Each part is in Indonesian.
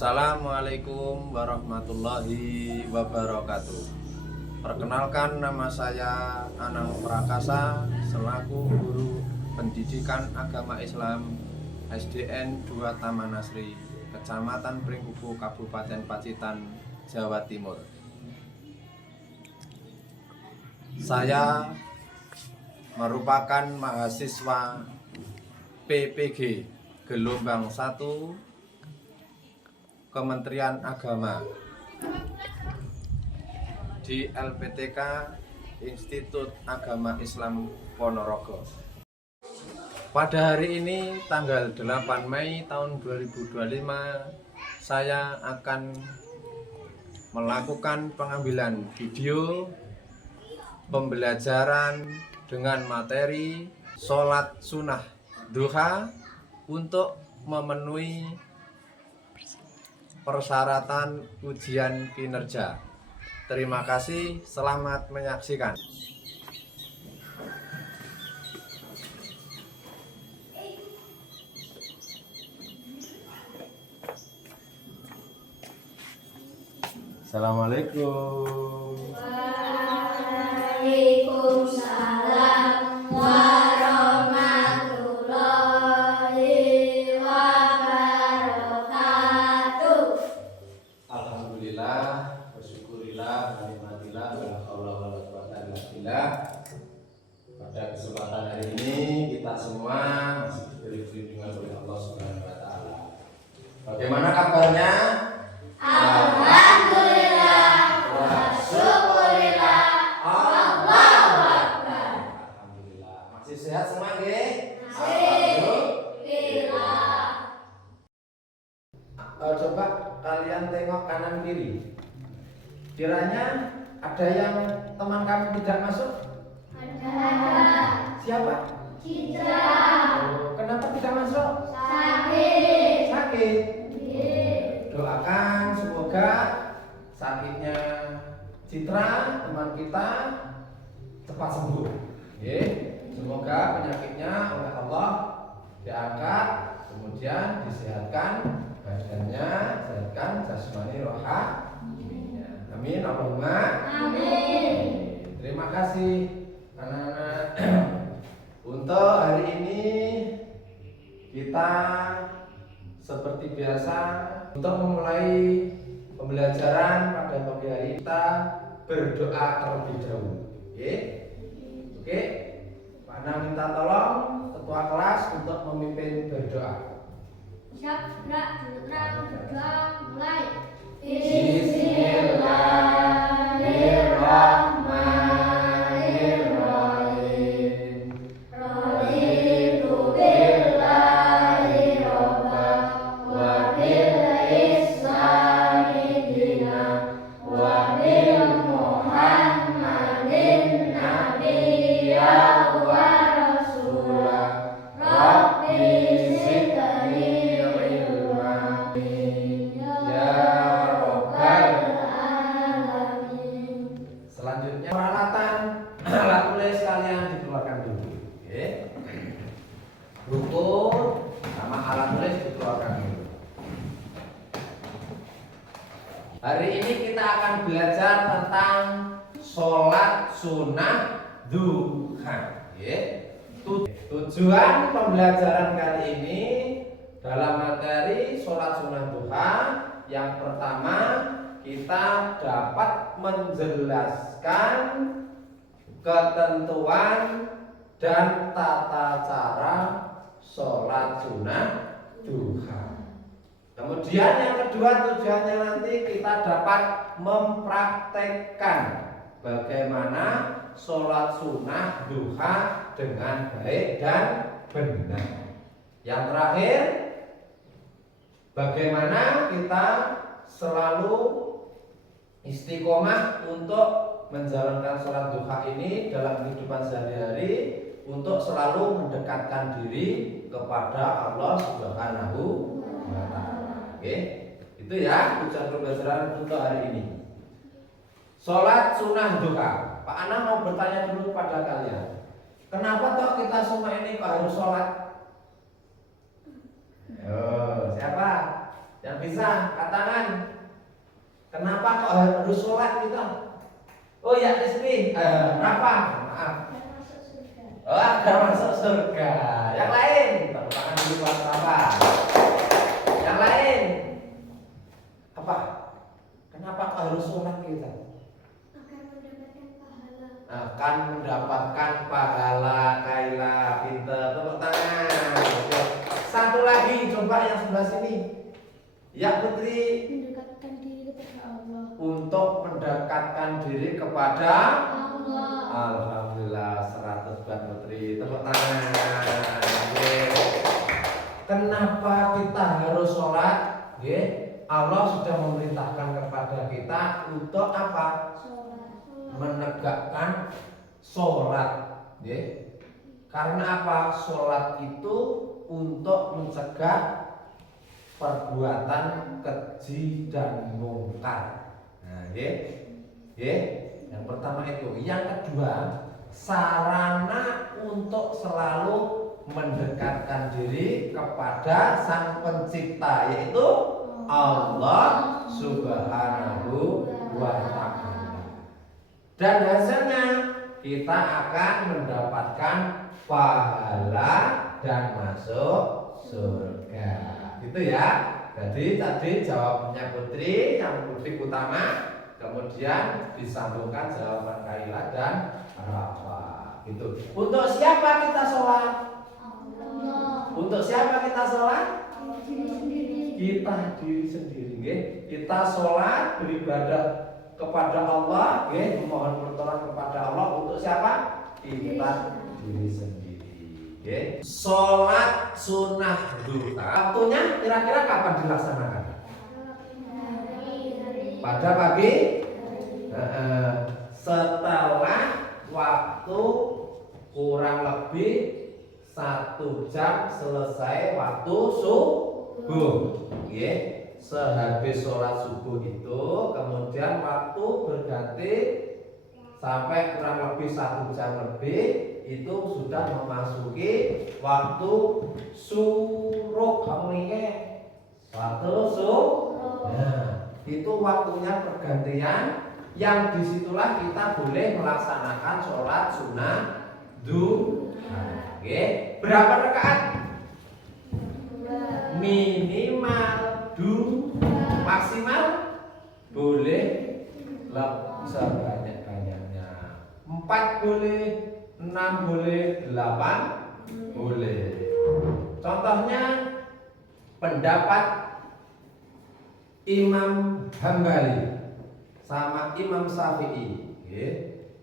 Assalamualaikum warahmatullahi wabarakatuh. Perkenalkan, nama saya Anang Prakasa selaku guru pendidikan agama Islam SDN 2 Taman Nasri, Kecamatan Pringkuku, Kabupaten Pacitan, Jawa Timur. Saya merupakan mahasiswa PPG gelombang 1 Kementerian Agama di LPTK Institut Agama Islam Ponorogo. Pada hari ini tanggal 8 Mei tahun 2025, saya akan melakukan pengambilan video pembelajaran dengan materi sholat sunnah duha untuk memenuhi persyaratan ujian kinerja. Terima kasih, selamat menyaksikan. Assalamualaikum. Waalaikumsalam warahmatullahi wabarakatuh. Alhamdulillah, bersyukurillah, nikmatillah, wala haula wala quwata illa billah. Pada kesempatan hari ini kita semua masih diberi perlindungan oleh Allah Subhanahu wa taala. Bagaimana kabarnya? Alhamdulillah wa syukurillah. Allahu akbar. Alhamdulillah. Masih sehat semua nggih? Alhamdulillah. Coba kalian tengok kanan kiri. Kiranya ada yang teman kamu tidak masuk? Ada. Siapa? Citra. Oh, kenapa tidak masuk? Sakit. Sakit. Doakan semoga sakitnya Citra teman kita cepat sembuh. Semoga penyakitnya oleh Allah diangkat, kemudian disehatkan badannya, sehatkan jasmani rohaninya. Amin Allahumma Amin. Terima kasih anak-anak. Untuk hari ini kita seperti biasa untuk memulai pembelajaran pada pagi hari kita berdoa terlebih dahulu. Oke. Pak Ana minta tolong ketua kelas untuk memimpin berdoa. Siap, gerak, berdoa, mulai. Bismillahirrahmanirrahim. Raditu billahi robba wa bil islami dina wa bil muhammadin nabiyya wa rasula. Rabbi zidni ilma ya rabbal alamin. Selanjutnya peralatan alat tulis kalian dikeluarkan dulu. Buku sama alat tulis dikeluarkan dulu. Hari ini kita akan belajar tentang sholat sunnah duha. Tujuan pembelajaran kali ini dalam materi sholat sunnah duha, yang pertama kita dapat menjelaskan ketentuan dan tata cara sholat sunnah duha. Kemudian yang kedua, tujuannya nanti kita dapat mempraktekkan bagaimana sholat sunnah duha dengan baik dan benar. Yang terakhir, bagaimana kita selalu istiqomah untuk menjalankan sholat duha ini dalam kehidupan sehari-hari untuk selalu mendekatkan diri kepada Allah Subhanahu wa taala. Itu ya tujuan pembelajaran untuk hari ini. Sholat sunnah duha. Pak Ana mau bertanya dulu pada kalian. Kenapa toh kita semua ini kok harus sholat? Siapa? Yang bisa angkat tangan. Kenapa kok harus sholat kita? Oh ya Rizmi, kenapa? Maaf. Oh, agar masuk surga. Yang lain, tepuk tangan dulu buat apa? Yang lain, apa? Kenapa kok harus sholat kita? Akan mendapatkan pahala. Kaila, pinter, tepuk tangan. Oke. Satu lagi, coba yang sebelah sini. Ya Putri. Mendekatkan diri kepada Allah. Untuk mendekatkan diri kepada Allah. Alhamdulillah 100 buat Putri. Tepuk tangan. Oke. Kenapa kita harus sholat? Oke. Allah sudah memerintahkan kepada kita untuk apa? Menegakkan sholat. Oke. Karena apa? Sholat itu untuk mencegah perbuatan keji dan mungkar. Nah, yang pertama itu. Yang kedua, sarana untuk selalu mendekatkan diri kepada Sang Pencipta, yaitu Allah Subhanahu wa Ta'ala. Dan hasilnya kita akan mendapatkan pahala dan masuk surga. Gitu ya. Jadi tadi jawabannya Putri, yang Putri utama, kemudian disambungkan jawaban Kaila dan Rafa. Gitu. Untuk siapa kita sholat? Allah. Untuk siapa kita sholat? Diri sendiri. Kita diri sendiri. Kita sholat beribadah kepada Allah, memohon pertolongan kepada Allah. Untuk siapa? Kita diri sendiri. Sholat sunnah duha, waktunya kira-kira kapan dilaksanakan? Pada pagi. Setelah waktu kurang lebih 1 jam selesai waktu subuh. Sehabis sholat subuh itu, kemudian waktu berganti sampai kurang lebih 1 jam lebih, itu sudah memasuki waktu syuruk. Kamu ingat? Waktu syuruk. Nah, itu waktunya pergantian, yang disitulah kita boleh melaksanakan sholat sunnah duha. Berapa rakaat? Minimal 2, maksimal boleh sebanyak-banyaknya. 4 boleh, 6 boleh, 8 boleh. Contohnya pendapat Imam Hambali sama Imam Syafi'i,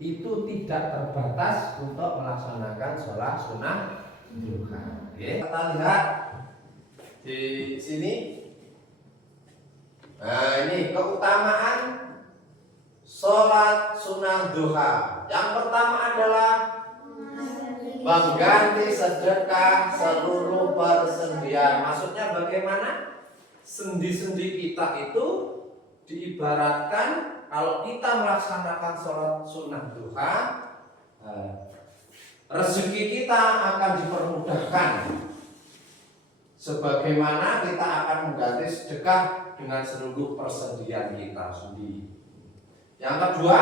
itu tidak terbatas untuk melaksanakan sholat sunnah duha. Kita lihat di sini. Nah, ini keutamaan sholat sunnah duha. Yang pertama adalah mengganti sedekah seluruh persendian. Maksudnya bagaimana? Sendi-sendi kita itu diibaratkan, kalau kita melaksanakan sholat sunnah duha, rezeki kita akan dipermudahkan. Sebagaimana kita akan mengganti sedekah dengan seluruh persendian kita sendiri. Yang kedua,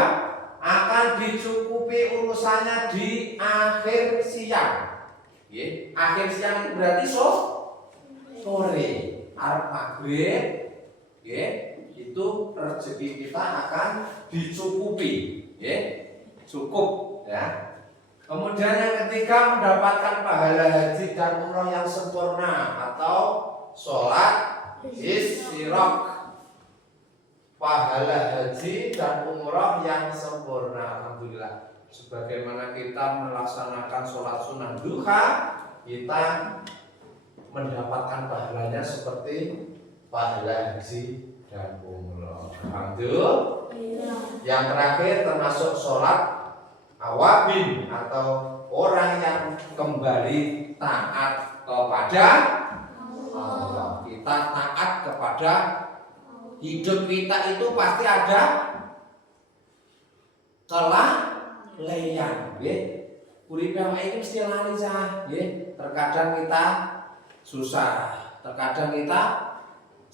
akan dicukupi urusannya di akhir siang. Akhir siang itu berarti sore, arep maghrib, itu rezeki kita akan dicukupi, cukup ya. Kemudian yang ketiga, mendapatkan pahala haji dan umroh yang sempurna atau sholat isyraq. Pahala haji dan umroh yang sempurna. Alhamdulillah. Sebagaimana kita melaksanakan sholat sunnah duha, kita mendapatkan pahalanya seperti pahala haji dan umroh. Alhamdulillah. Yang terakhir termasuk sholat awabin atau orang yang kembali taat kepada Allah. Kita taat kepada, hidup kita itu pasti ada kelalaian, uripe iki mesti lali cah, terkadang kita susah, terkadang kita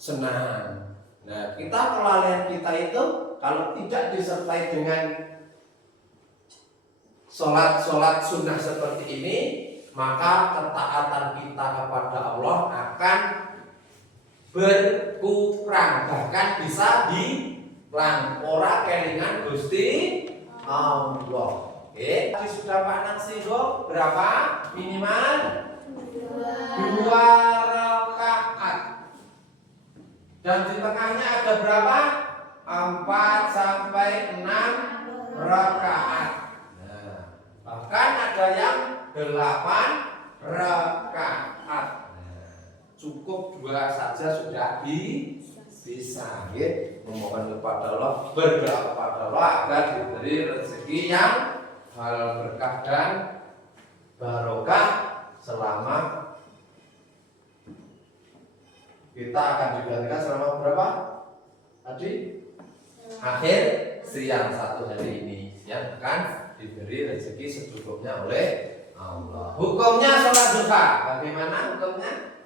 senang. Nah, kita kelalaian kita itu kalau tidak disertai dengan sholat sunnah seperti ini, maka ketaatan kita kepada Allah akan berkurang, bahkan bisa hilang. Ora kelingan Gusti Allah. Oke, tadi sudah Pak Naksigo berapa? Minimal 2 rakaat. Dan di tengahnya ada berapa? 4 sampai 6 rakaat. Nah, bahkan ada yang 8 rakaat. Nah, cukup 2 saja sudah bisa. Memohon kepada Allah, berdoa kepada Allah agar diberi rezeki yang halal berkah dan barokah selama kita akan digantikan selama berapa? Tadi akhir siang 1 hari ini yang akan diberi rezeki secukupnya oleh Allah. Hukumnya sholat duha. Bagaimana hukumnya?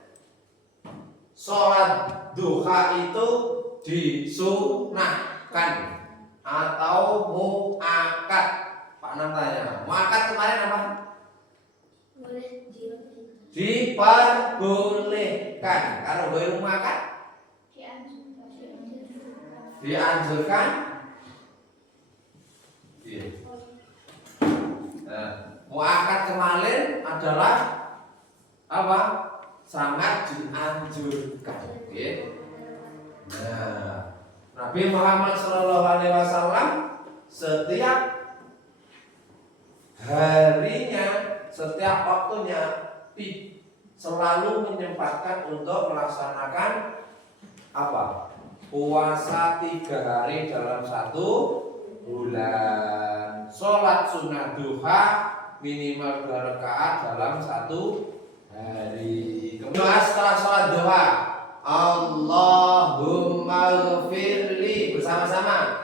Sholat duha itu disunahkan atau muakkad. Pak Nam tanya, muakkad kemarin apa? Boleh Diperbolehkan. Kalau belum muakkad dianjurkan. Nah, muakkad kemarin adalah apa? Sangat dianjurkan. Nah, Nabi Muhammad SAW setiap harinya, setiap waktunya selalu menyempatkan untuk melaksanakan apa? Puasa 3 hari dalam 1 bulan. Sholat sunnah duha minimal 2 rakaat dalam 1 hari. Kemudian setelah sholat duha, Allahumma ghfirli, bersama-sama.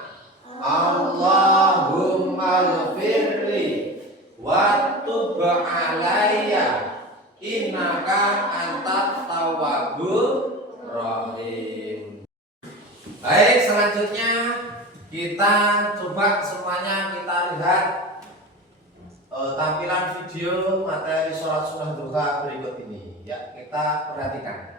Allahumma ghfirli wa tub alayya innaka antat tawwabur rahim. Baik, selanjutnya kita coba semuanya kita lihat tampilan video materi sholat sunnah duha berikut ini. Ya, kita perhatikan.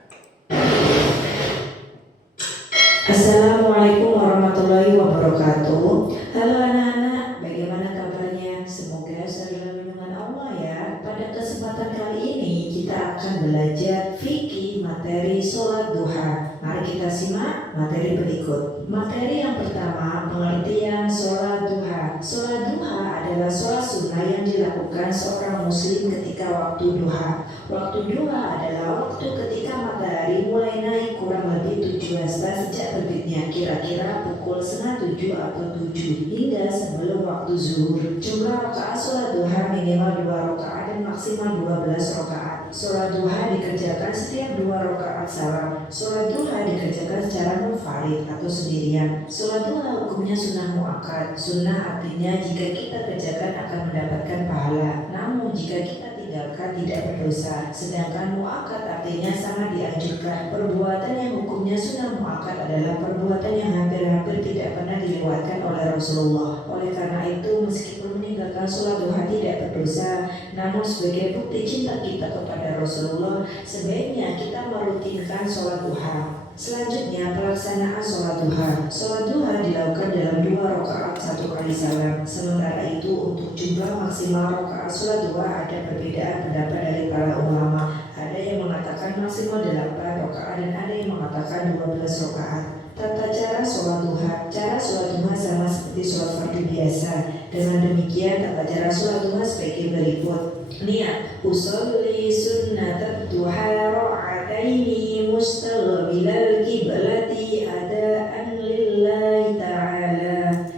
Assalamualaikum warahmatullahi wabarakatuh. Halo anak-anak, bagaimana kabarnya? Semoga selalu dalam lindungan Allah ya. Pada kesempatan kali ini kita akan belajar fikih materi sholat duha. Mari kita simak materi berikut. Materi yang pertama, pengertian sholat duha. Sholat duha adalah sholat sunnah yang dilakukan seorang muslim ketika waktu duha. Waktu duha adalah waktu ketika matahari mulai naik kurang lebih 7 hasta sejak terbitnya, kira-kira pukul 6:30 atau 7 hingga sebelum waktu zuhur. Jumlah rakaat sholat duha minimal 2 rakaat dan maksimal 12 rakaat. Sholat duha dikerjakan setiap 2 rakaat salam. Sholat duha dikerjakan secara munfarid atau sendirian. Sholat duha hukumnya sunnah muakkad. Sunnah artinya jika kita kerjakan akan mendapatkan pahala, namun jika kita tinggalkan tidak berdosa. Sedangkan muakkad artinya sangat dianjurkan. Perbuatan yang hukumnya sunnah muakkad adalah perbuatan yang hampir-hampir tidak pernah dilewatkan oleh Rasulullah. Oleh karena itu, meskipun meninggalkan sholat duha tidak berdosa, namun sebagai bukti cinta kita kepada Rasulullah, sebaiknya kita merutinkan sholat duha. Selanjutnya, pelaksanaan sholat duha. Sholat duha dilakukan dalam 2 rakaat 1 kali salam. Sementara itu, untuk jumlah maksimal rakaat sholat duha ada perbedaan pendapat dari para ulama. Ada yang mengatakan maksimal 8 rakaat dan ada yang mengatakan 12 rakaat. Tata cara sholat duha. Cara sholat duha sama seperti sholat fardu biasa. Dengan demikian, tata cara sholat duha sebagai berikut. Niat, usolli sunnatat duha ra'ataini mustaqbilal kiblati adaan lillahi ta'ala.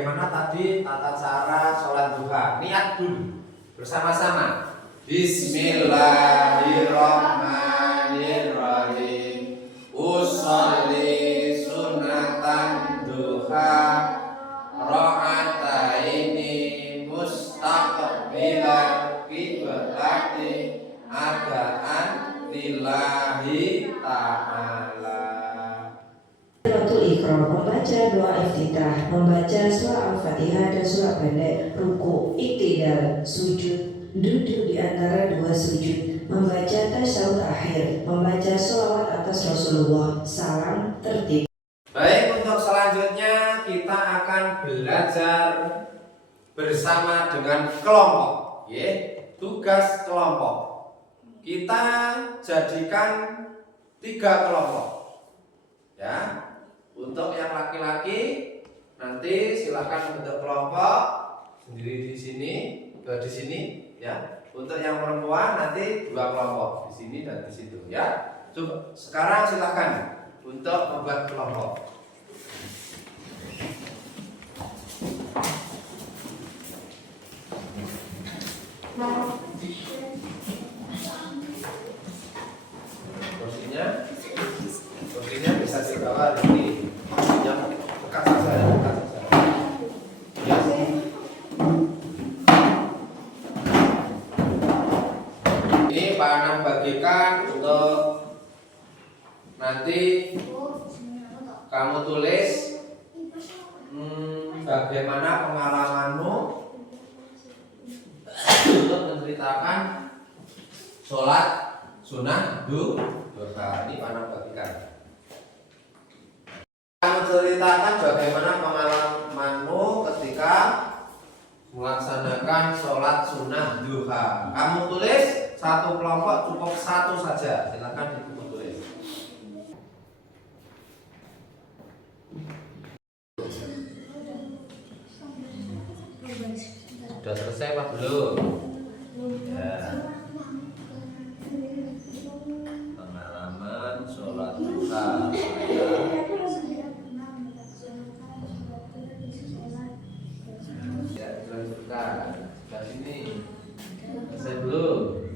Bagaimana tadi tata cara sholat duha? Niat dulu bersama-sama. Bismillahirrahmanirrahim. Usolli sunnatan duha ra'ataini mustaqbilal kiblati adaan lillahi ta'ala. Iqra, membaca doa iftitah, membaca surah Al-Fatihah dan surah pendek, ruku, iktidal, sujud, duduk di antara dua sujud, membaca tasyahud akhir, membaca sholawat atas Rasulullah, salam tertib. Baik, untuk selanjutnya kita akan belajar bersama dengan kelompok, ya. Tugas kelompok. Kita jadikan 3 kelompok. Ya. Untuk yang laki-laki nanti silakan bentuk kelompok sendiri di sini, ya. Untuk yang perempuan nanti 2 kelompok di sini dan di situ, ya. Coba sekarang silakan untuk membuat kelompok. Kursinya bisa dibawa di yang dekat saja, dekat saja. Ya. Ini Pak Anam bagikan untuk nanti kamu tulis bagaimana pengalamanmu untuk menceritakan sholat sunnah duha. Ini Pak Anam bagikan. Kamu ceritakan bagaimana pengalamanmu ketika melaksanakan sholat sunnah duha. Kamu tulis 1 kelompok, cukup 1 saja. Silakan dibuku tulis. Sudah selesai Pak belum? Ya. Pengalaman sholat duha. Ya, dilanjutkan. Ke sini. Selesai belum?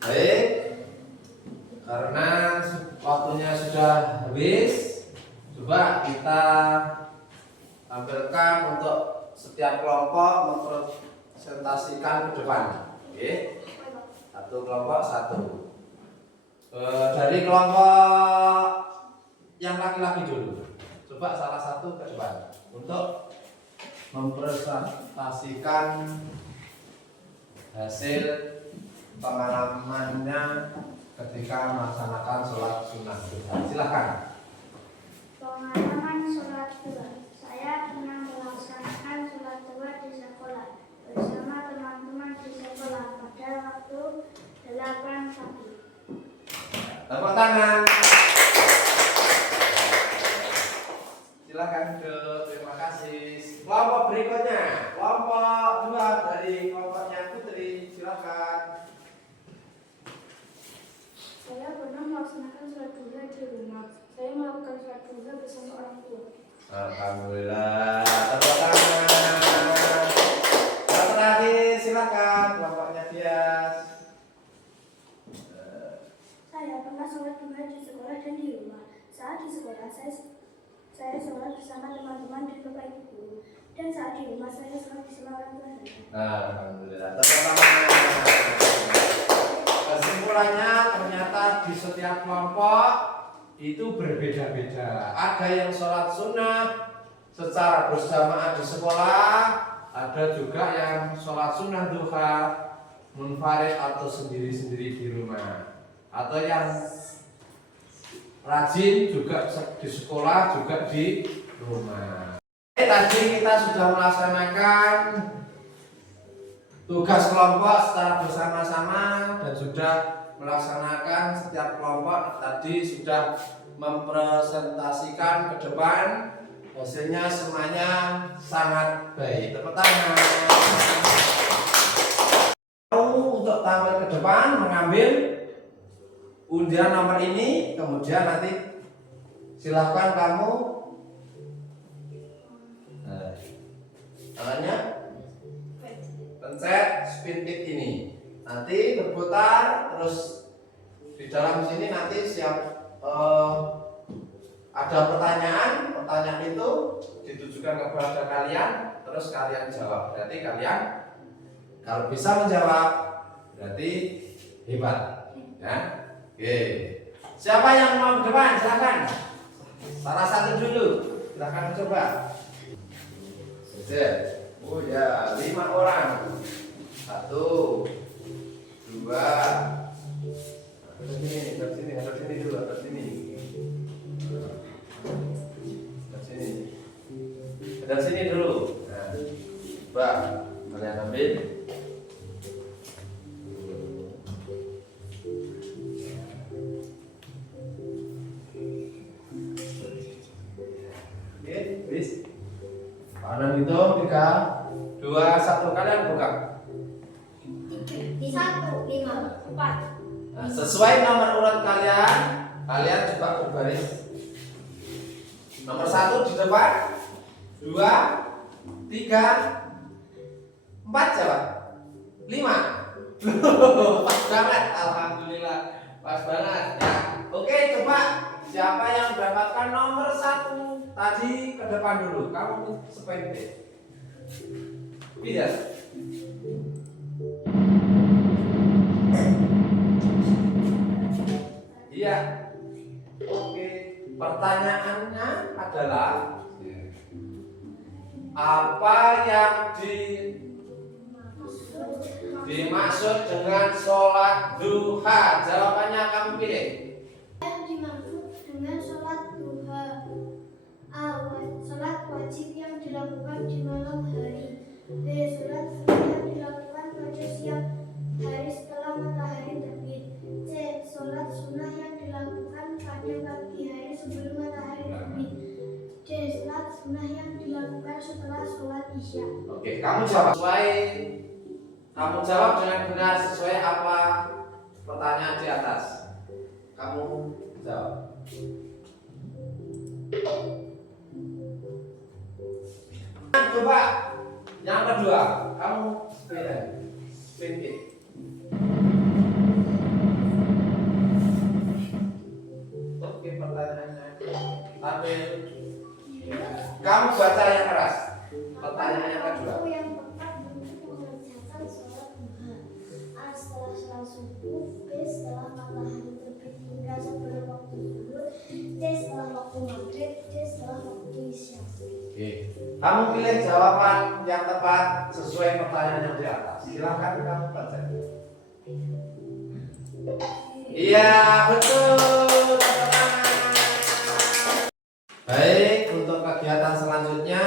Baik. Karena waktunya sudah habis, coba kita tampilkan untuk setiap kelompok mempresentasikan ke depan. Oke. 1 kelompok 1. Dari kelompok yang laki-laki dulu. Coba salah satu ke depan untuk mempresentasikan hasil pengalamannya ketika melaksanakan sholat sunnah duha. Silakan. Pengalaman sholat duha. Saya pernah melaksanakan sholat duha di sekolah bersama teman-teman di sekolah pada waktu 8 pagi. Tepuk tangan. Silakan terima kasih. Kelompok berikutnya, kelompok 2 dari kelompoknya Putri. Silakan. Saya pernah melaksanakan sholat duha di rumah. Saya melakukan sholat duha bersama orang tua. Alhamdulillah. Tepuk tangan. Yang terakhir silakan kelompoknya Tias. Saya pernah sholat duha di sekolah dan di rumah. Saat di sekolah saya sholat bersama teman-teman dan bapak ibu guru. Dan saat di rumah saya sholat bersama orang tua saya. Alhamdulillah. Tepuk tangan. Kesimpulannya ternyata di setiap kelompok itu berbeda-beda. Ada yang sholat sunnah secara berjamaah di sekolah, ada juga yang sholat sunnah duha munfarid atau sendiri-sendiri di rumah, atau yang rajin juga di sekolah juga di rumah. Tadi kita sudah melaksanakan tugas kelompok secara bersama-sama dan sudah melaksanakan setiap kelompok tadi sudah mempresentasikan ke depan. Hasilnya semuanya sangat baik. Tepuk tangan. Untuk tampil ke depan mengambil undian nomor ini, kemudian nanti silahkan kamu tangannya pencet spin tip ini, nanti berputar terus di dalam sini nanti siap ada pertanyaan itu ditujukan kepada kalian, terus kalian jawab. Berarti kalian kalau bisa menjawab berarti hebat, ya. Oke. Siapa yang mau ke depan? Silakan. Salah satu dulu. Silahkan coba. Set. Oh ya, 5 orang. 1, 2. Atas sini dulu, atas sini. Atas sini dulu. Nah, coba kalian ambil. Oke, bis. Panen itu 3, 2, 1 kalian buka. 1, 5, 4. Nah, sesuai nomor urut kalian, kalian coba berbaris. Nomor 1 di depan, 2, 3, 4 siapa? 5. Pas banget, alhamdulillah. Pas banget ya. Oke, coba siapa yang mendapatkan nomor 1 tadi ke depan dulu. Kamu sependek. Iya. Iya. Oke, pertanyaannya adalah apa yang dimaksud dengan sholat duha? Jawabannya kamu pilih. Yang dimaksud dengan sholat duha A. Sholat wajib yang dilakukan di malam hari. B. Sholat sunnah yang dilakukan pada siang hari setelah matahari terbit. C. Sholat sunnah yang dilakukan pada pagi hari sebelum matahari terbit. D. Sholat sunnah yang dilakukan setelah sholat isya. Oke, kamu jawab dengan benar sesuai apa pertanyaan di atas. Kamu jawab. Coba yang kedua, kamu spin it. Oke, pertanyaannya. Tapi kamu baca yang keras. Pertanyaannya kedua. Waktu yang tepat untuk mengerjakan sholat duha. A. Setelah sholat subuh. B. Setelah matahari terbit hingga sebelum waktu zuhur. C. Setelah waktu maghrib. D. Setelah waktu isya. Oke. Kamu pilih jawaban yang tepat sesuai pertanyaan yang di atas. Silakan kamu baca. Iya, betul. Baik, untuk kegiatan selanjutnya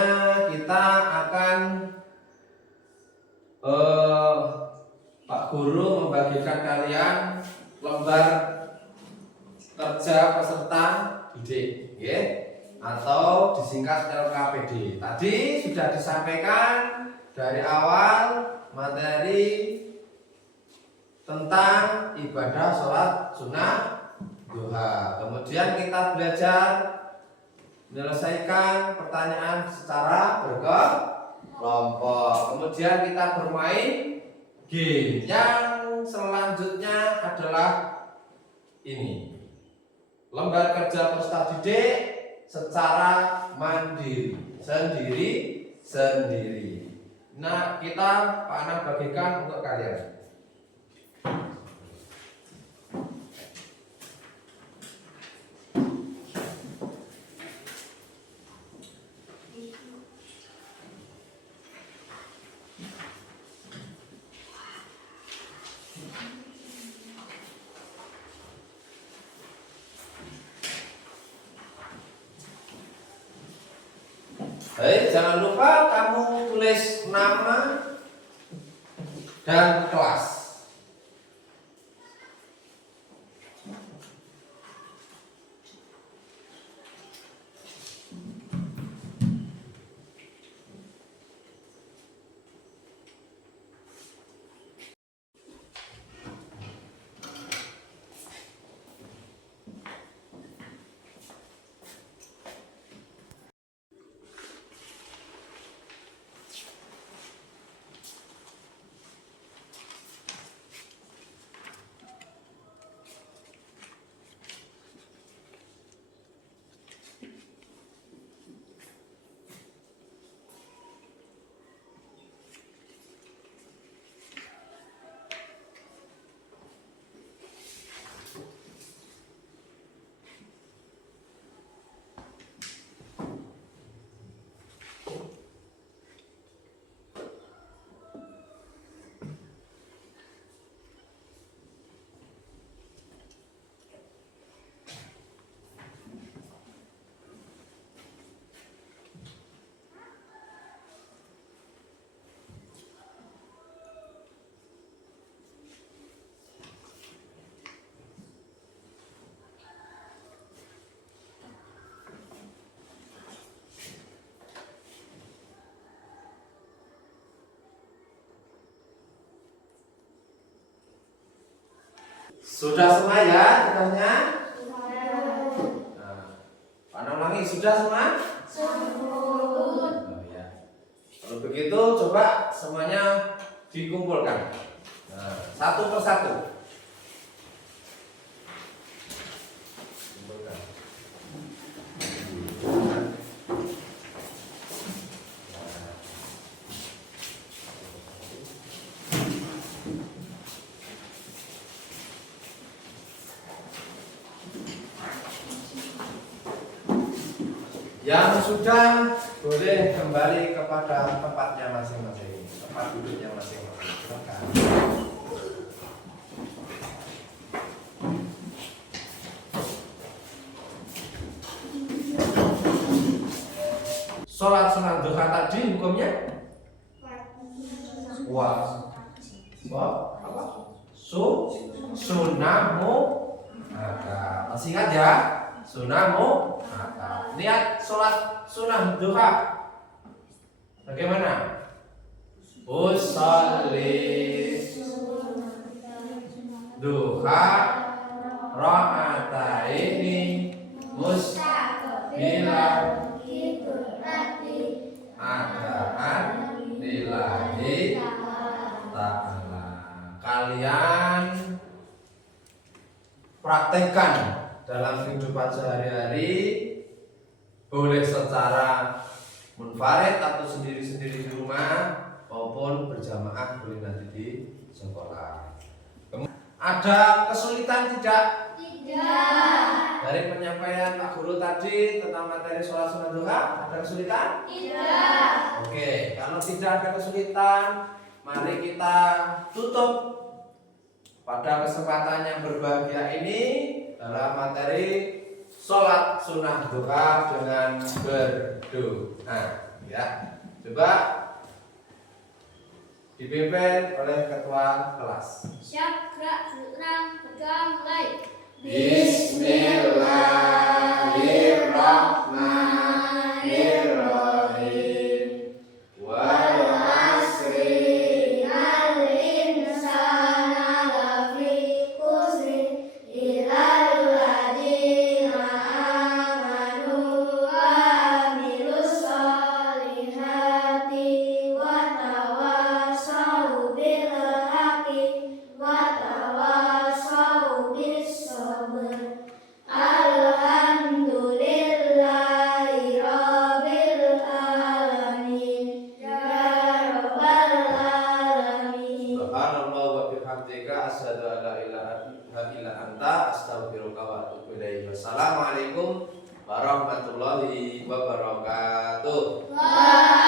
kita akan Pak Guru membagikan kalian lembar kerja peserta didik, ya, atau disingkat LKPD. Tadi sudah disampaikan dari awal materi tentang ibadah sholat sunnah duha. Kemudian kita belajar menyelesaikan pertanyaan secara berkelompok. Kemudian kita bermain game. Yang selanjutnya adalah ini, lembar kerja peserta didik secara mandiri, sendiri. Nah, kita Pak Anang bagikan untuk kalian. Baik, jangan lupa kamu tulis nama dan kelas. Sudah semua ya tugasnya? Nah, Pak ulangi, sudah semua? Oh, ya. Kalau begitu coba semuanya dikumpulkan. Nah, satu persatu. Kumpulkan. Yang sudah boleh kembali kepada tempatnya masing-masing, tempat duduknya masing-masing. Silakan. Sholat sunat duha tadi hukumnya? Wah. Apa? Sunnah muakkad. Masih ingat ya? Sunnah muakkad. Lihat sholat sunnah duha. Bagaimana? Usolli duha ra'ataini mustaqbilan adaan lillahi ta'ala. Kalian praktekkan dalam kehidupan sehari-hari, boleh secara munfarid atau sendiri-sendiri di rumah maupun berjamaah boleh nanti di sekolah. Ada kesulitan tidak? Tidak. Dari penyampaian Pak Guru tadi tentang materi sholat sunat duha, ada kesulitan? Tidak. Oke, kalau tidak ada kesulitan, mari kita tutup pada kesempatan yang berbahagia ini dalam materi sholat sunnah duha dengan berdoa. Ya, coba dipimpin oleh ketua kelas. Siap, gerak, berang, pegang, mulai. Bismillahirrahmanirrahim. Wal asri Innal insana lafi khusr illal ladzina amanu wa amilus solihati wa tawassaw bil haqqi wa tawassaw bis sabr. Alhamdulillahi rabbil alamin. Ya rabbal alamin. Subhanallah wa bihamdika asyhadu an la ilaha illa anta astaghfiruka wa atubu ilaik. Wassalamualaikum warahmatullahi wabarakatuh. Waalaikumsalam.